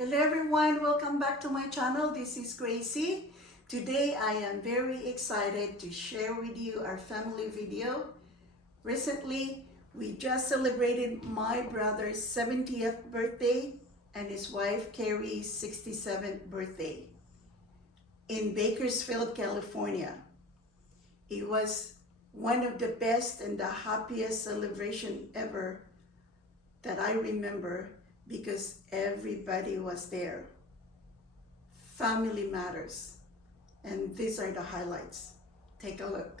Hello everyone, welcome back to my channel. This is Gracie. Today I am very excited to share with you our family video. Recently, we just celebrated my brother's 70th birthday and his wife Carrie's 67th birthday in Bakersfield, California. It was one of the best and the happiest celebration ever that I remember because everybody was there. Family matters. And these are the highlights. Take a look.